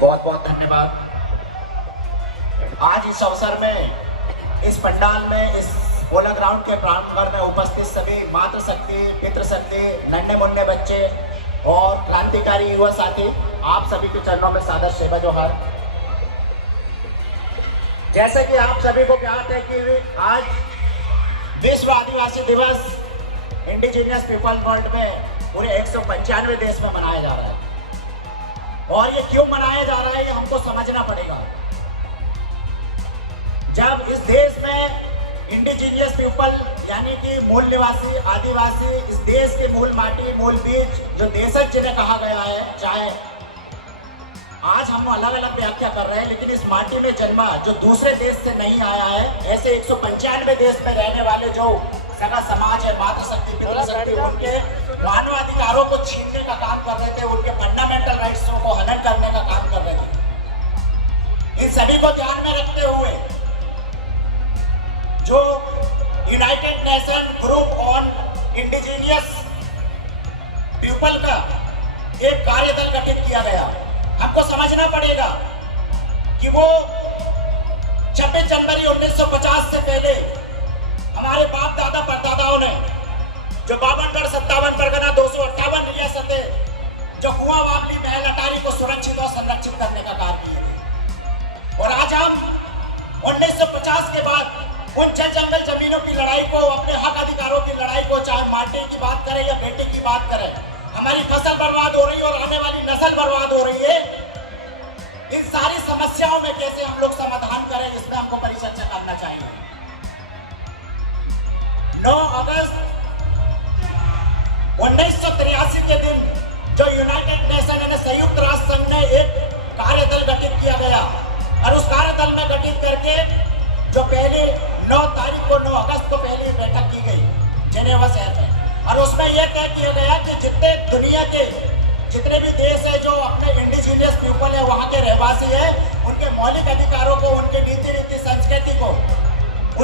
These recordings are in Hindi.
बहुत बहुत धन्यवाद। आज इस अवसर में, इस पंडाल में, इस पोला ग्राउंड के प्रांगण में उपस्थित सभी मातृशक्ति, पितृशक्ति, नन्हे मुन्ने बच्चे और क्रांतिकारी युवा साथी, आप सभी के चरणों में सादर सेवा जोहार। जैसे कि आप सभी को ज्ञात है कि आज विश्व आदिवासी दिवस इंडिजिनियस पीपल वर्ल्ड में पूरे 195 देश में मनाया जा रहा है। और ये क्यों मनाया जा रहा है ये हमको समझना पड़ेगा। जब इस देश में इंडिजिनियस पीपल यानी कि मूल निवासी आदिवासी, इस देश के मूल माटी, मूल बीज, जो देशज जिन्हें कहा गया है, चाहे आज हम अलग अलग व्याख्या कर रहे हैं, लेकिन इस माटी में जन्मा जो दूसरे देश से नहीं आया है, ऐसे 195 देश में रहने वाले जो सगा समाज है, मातृशक्ति, पितृशक्ति, उनके मानवाधिकारों को छीनने का काम कर रहे थे, उनके फंडामेंटल राइट्स को हनन करने का काम कर रहे थे। इन सभी को ध्यान में रखते हुए जो United nation group on indigenous people का एक कार्यदल गठित किया गया। आपको समझना पड़ेगा कि वो 26 जनवरी 1950 से पहले हमारे बाप दादा परदादाओं ने जो 52गढ़ 57 परगना 258 रियासतें, जो कुआं वावली महल अटारी को सुरक्षित और संरक्षित करने का काम किए थे। और आज हम 1950 के बाद उन जंगल जमीनों की लड़ाई को, अपने हक अधिकारों की लड़ाई को, चाहे माटी की बात करें या बेटी की बात करें, हमारी फसल बर्बाद हो रही है और आने वाली नस्ल बर्बाद हो रही है। इन सारी समस्याओं में कैसे हम लोग समाधान करें, इसमें हमको परिचर्चा करना चाहिए। 9 अगस्त 1983 के दिन जो यूनाइटेड नेशन यानी संयुक्त राष्ट्र संघ ने एक कार्यदल गठित किया गया और उस कार्यदल में गठित करके जो पहली 9 तारीख को 9 अगस्त को पहली बैठक की गई जेनेवा शहर में, और उसमें यह तय किया गया कि जितने दुनिया के जितने भी देश है जो अपने इंडिजिनियस पीपल है, वहाँ के रहवासी है, उनके मौलिक अधिकारों को, उनके नीति रीति संस्कृति को,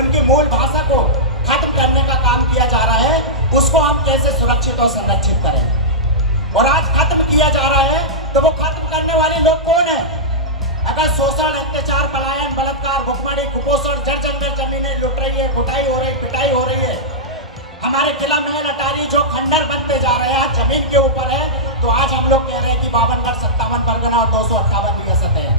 उनकी मूल भाषा को खत्म करने का काम किया जा रहा है। उसको हम कैसे सुरक्षित और संरक्षित करें। और आज खत्म किया जा रहा है तो वो खत्म करने वाले लोग कौन है? अगर शोषण, अत्याचार, पलायन, बलात्कार, भुखमरी, कुपोषण, जड़ जंगल जमीनें लुट रही है, कुटाई हो रही, पिटाई हो रही है, हमारे किला महल अटारी जो खंडर बनते जा रहे हैं जमीन के ऊपर है, तो आज हम लोग कह रहे हैं कि 52गढ़ 57 परगना और 258 रियासतें हैं।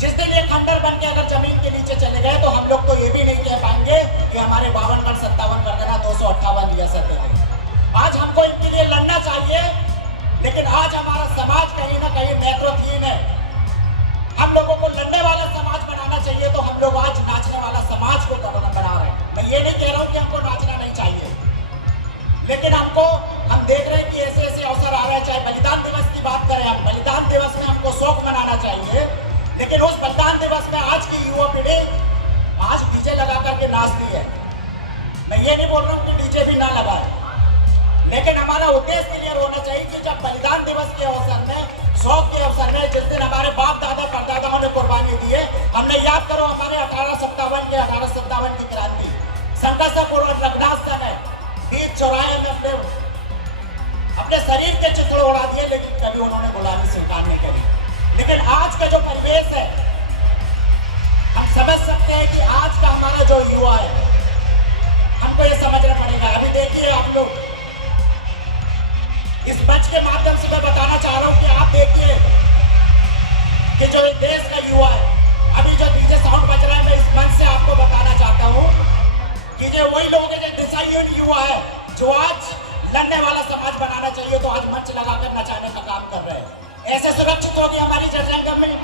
जिस दिन ये खंडर बन के अगर जमीन के नीचे चले गए तो हम लोग तो ये भी नहीं कह पाएंगे कि हमारे 52गढ़ 57 परगना 258 रियासतें हैं। आज हमको इनके लिए लड़ना चाहिए, लेकिन आज हमारा समाज कहीं ना कहीं नेतृत्वहीन है। हम लोगों को लड़ने वाला समाज बनाना चाहिए, तो हम लोग आज नाचने वाला समाज को बना रहे हैं। मैं ये नहीं कह रहा हूँ कि हमको नाचना नहीं चाहिए, लेकिन हम देख रहे हैं कि ऐसे ऐसे अवसर आ रहे हैं। चाहे बलिदान दिवस की बात करें, हम बलिदान दिवस में हमको शौक मनाना चाहिए, लेकिन उस बलिदान दिवस में आज की युवा पीढ़ी आज डीजे लगा करके नाचती है। मैं ये नहीं बोल रहा हूँ कि डीजे भी ना लगाए, लेकिन हमारा उद्देश्य क्लियर होना चाहिए कि जब बलिदान दिवस के अवसर में, शौक के अवसर में, जिस दिन हमारे बाप दादा परदादाओं ने कुर्बानी दी है, हमने याद करो हमारे 1857 की क्रांति, संघर्षपूर्वक रघुनाथ सिंह ने बीच चौराहे में अपने शरीर के चित्र उड़ा दिए, लेकिन कभी उन्होंने गुलामी स्वीकार नहीं करी। लेकिन आज का जो परिवेश है, हम समझ सकते हैं कि आज का हमारा जो युवा है, हमको ये समझना पड़ेगा। अभी देखिए आप लोग, इस मंच के माध्यम से मैं बताना चाह रहा हूं कि आप देखिए कि जो इस देश का युवा है, अभी जो डीजे साउंड बज रहा है, मैं इस मंच से आपको बताना चाहता हूं कि जो वही लोग हैं, जो दिशाहीन युवा है, जो आज लड़ने वाला समाज बनाना चाहिए, तो आज मंच लगाकर नचाने का काम कर रहे हैं। ऐसे सुरक्षित होगी हमारी जमीन,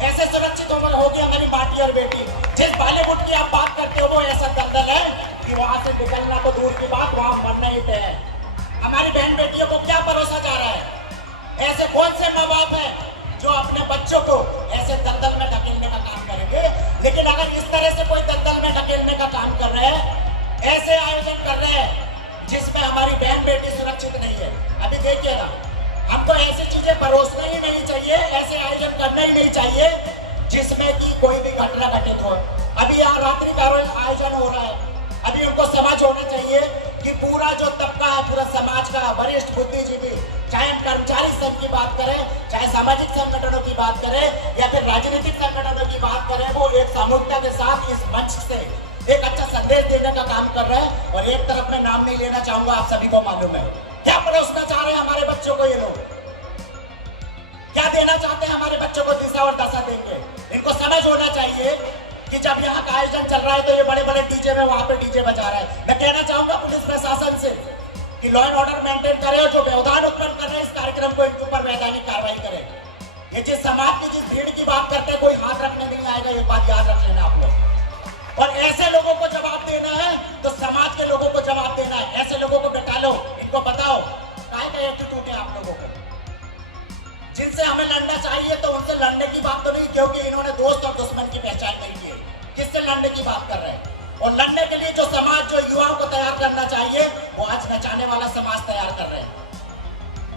ऐसे सुरक्षित होगी हमारी माटी और बेटी। जिस बॉलीवुड की आप बात करते हो वो ऐसा दलदल है कि वहां से निकलना तो दूर की बात, वहां मरना ही तय है। हमारी बहन बेटियों को क्या परोसा जा रहा है? ऐसे कौन से माँ बाप है जो अपने बच्चों को ऐसे दलदल में ढकेलने का काम करेंगे? लेकिन अगर इस तरह से कोई दलदल में ढकेलने का काम कर रहे हैं, ऐसे आयोजन कर रहे हैं जिसमें हमारी बहन बेटी सुरक्षित नहीं है, अभी देखिए ना, हमको ऐसी चीजें परोसना ही नहीं चाहिए, ऐसे आयोजन करना ही नहीं चाहिए जिसमें कि कोई भी घटना घटित हो। अभी यहाँ रात्रि का आयोजन हो रहा है, अभी उनको समझ होना चाहिए कि पूरा जो तबका है, पूरा समाज का वरिष्ठ बुद्धिजीवी, चाहे कर्मचारी संघ की बात करें, सामाजिक संगठनों की बात करें या फिर राजनीतिक संगठनों की बात करें, वो एक सामूहिकता के साथ इस मंच से एक अच्छा संदेश देने का काम कर रहे हैं। और एक तरफ मैं नाम नहीं लेना चाहूंगा, आप सभी को मालूम है क्या परोसना चाह रहे हैं हमारे बच्चों को। ये लोग क्या देना चाहते हैं हमारे बच्चों को, दिशा और दशा देंगे। इनको समझ होना चाहिए कि जब यहाँ का आयोजन चल रहा है तो ये बड़े बड़े डीजे में वहां पे डीजे बजा रहा है। मैं कहना चाहूंगा पुलिस प्रशासन से कि लॉ एंड ऑर्डर मेंटेन करे और जो व्यवधान उत्पन्न कर रहे हैं इस कार्यक्रम को, इनके ऊपर वैधानिक कार्रवाई करे। ये जिस समाज की जिस भीड़ की बात करते हैं, कोई हाथ रखने नहीं आएगा, एक बात याद रख लेना आपको। और ऐसे लोगों को जवाब देना है तो समाज के लोगों को जवाब देना है। ऐसे लोगों को बैठा लो, इनको बताओ काय का एटीट्यूड है आप लोगों को। जिनसे हमें लड़ना चाहिए तो उनसे लड़ने की बात तो नहीं, क्योंकि इन्होंने दोस्त और दुश्मन की पहचान नहीं की। किससे लड़ने की बात कर रहे हैं? और लड़ने के लिए जो समाज, जो युवाओं को तैयार करना चाहिए, वो आज नचाने वाला समाज तैयार कर रहे हैं।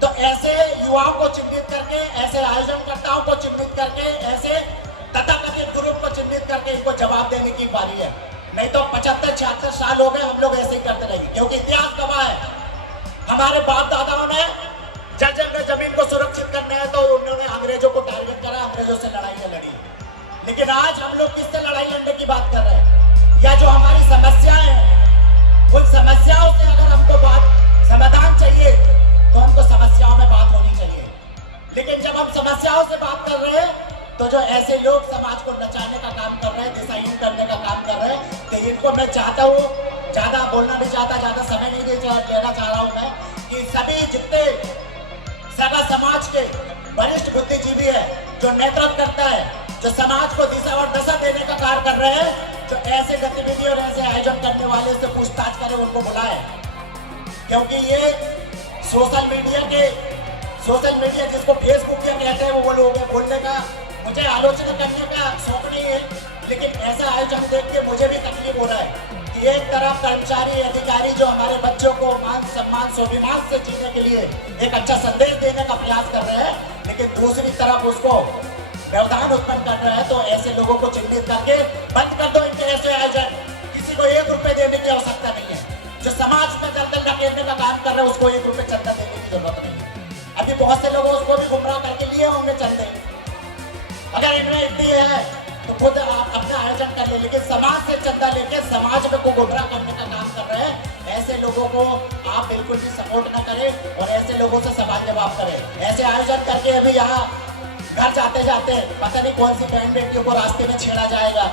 तो ऐसे युवाओं को चिन्हित करके, ऐसे आयोजनकर्ताओं को चिन्हित करके, ऐसे तथाकथित ग्रुप को चिन्हित करके इनको जवाब देने की बारी है। नहीं तो 75-76 साल हो गए हम लोग ऐसे ही करते रहेंगे, क्योंकि इतिहास गवाह है। हमारे बाप दादाओं ने जंग जमीन को सुरक्षित करने है तो उन्होंने अंग्रेजों को टारगेट करा, अंग्रेजों से लड़ाइयां लड़ी। लेकिन आज हम लोग किससे लड़ाई लड़ने की बात कर रहे हैं? या जो हमारी समस्याएं हैं, उन समस्याओं से अगर हमको बात समाधान चाहिए तो हमको समस्याओं में बात होनी चाहिए। लेकिन जब हम समस्याओं से बात कर रहे हैं तो जो ऐसे लोग समाज को नचाने का काम कर रहे हैं, दिशाहीन करने का काम कर रहे हैं, तो इनको मैं चाहता हूँ, ज्यादा बोलना नहीं चाहता, ज्यादा समय नहीं लेना चाह रहा हूँ मैं, कि सभी जितने सगा समाज के वरिष्ठ बुद्धिजीवी है, जो नेतृत्व करता है, जो समाज को दिशा और दशा देने का कार्य कर रहे हैं, जो ऐसे गतिविधि और ऐसे आयोजन करने वाले से पूछताछ करें, उनको बुलाए। क्योंकि ये सोशल मीडिया जिसको फेसबुक या कहते हैं, वो लोग बोलने का, मुझे आलोचना करने का शौक नहीं है, लेकिन ऐसा आयोजन देख के मुझे भी तकलीफ हो रहा है कि एक तरफ कर्मचारी अधिकारी जो हमारे बच्चों को मान सम्मान स्वाभिमान से जीने के लिए एक अच्छा संदेश देने का प्रयास कर रहे हैं, लेकिन दूसरी तरफ उसको व्यवधान उत्पन्न कर रहा है। तो ऐसे लोगों को चिन्हित करके बंद कर दो इनके ऐसे आयोजन। किसी को 1 रुपए देने की आवश्यकता नहीं है। जो समाज में दलदल धकेलने का काम कर रहे हैं उसको 1 रुपए चंदा देने की जरूरत नहीं है। अभी बहुत से लोगों उसको भी गुमराह करके लिए होंगे चंदे। अगर इनमें इतनी है तो खुद आप अपना आयोजन कर ले, लेकिन समाज से चंदा लेके समाज में को गुमराह करने का काम कर रहे हैं। ऐसे लोगों को आप बिल्कुल भी सपोर्ट ना करें और ऐसे लोगों से सवाल जवाब करें। ऐसे आयोजन करके अभी यहाँ घर जाते जाते पता नहीं कौन सी बहन बेटियों को रास्ते में छेड़ा जाएगा,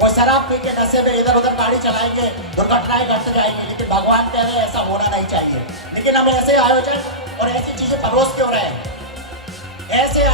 कोई शराब पी के नशे में इधर उधर गाड़ी चलाएंगे, दुर्घटनाएं घट जाएंगी। लेकिन भगवान कह रहे हैं ऐसा होना नहीं चाहिए। लेकिन हम ऐसे आयोजन और ऐसी चीजें परोस क्यों रहे हैं? ऐसे